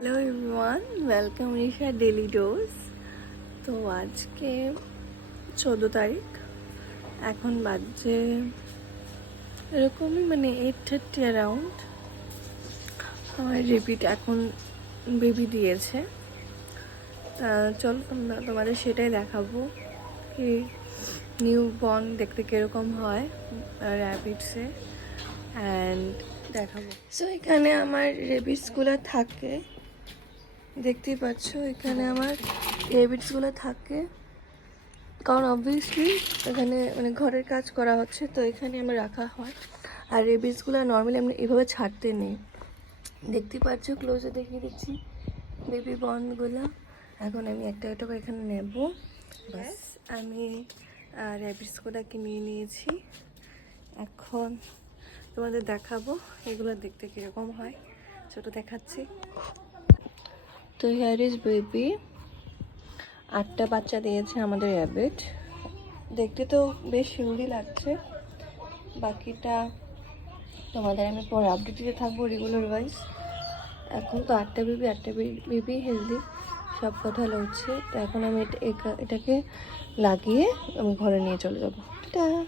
Hello everyone, welcome Risha daily dose. তো আজকে 14 তারিখ, এখন বাজে এরকমই 8:30 অ্যারাউন্ড। আমার রিপিট এখন বেবি দিয়েছে। চলো তোমাদের সেটাই দেখাবো কি নিউ বর্ন দেখতে কীরকম হয় র্যাবিটসে, অ্যান্ড দেখাবো। সো এখানে আমার রেবিটসগুলো থাকে, দেখতেই পাচ্ছ এখানে আমার রেবিটসগুলো থাকে, কারণ অবভিয়াসলি এখানে ঘরের কাজ করা হচ্ছে, তো এখানে আমার রাখা হয়। আর রেবিটসগুলো নর্মালি আমি এভাবে ছাড়তে নেই, দেখতেই পাচ্ছ, ক্লোজে দেখিয়ে দিচ্ছি বেবি বর্নগুলো। এখন আমি একটা একটা করে এখানে নেব। ব্যাস আমি র্যাবিটসগুলোকে নিয়ে নিয়েছি, এখন তোমাদের দেখাবো এগুলো দেখতে কীরকম হয়। ছোট দেখাচ্ছি। তো হিয়ার ইজ বেবি, 8টা বাচ্চা দিয়েছে আমাদের র্যাবিট। দেখতে তো বেশ সুন্দরই লাগছে। বাকিটা তোমাদের আমি পরে আপডেট দিতে থাকবো রেগুলার ওয়াইজ। এখন তো 8টা বেবি হেলদি, সব কথা লড়ছে। তো এখন আমি এটাকে লাগিয়ে আমি ঘরে নিয়ে চলে যাবো। টাটা।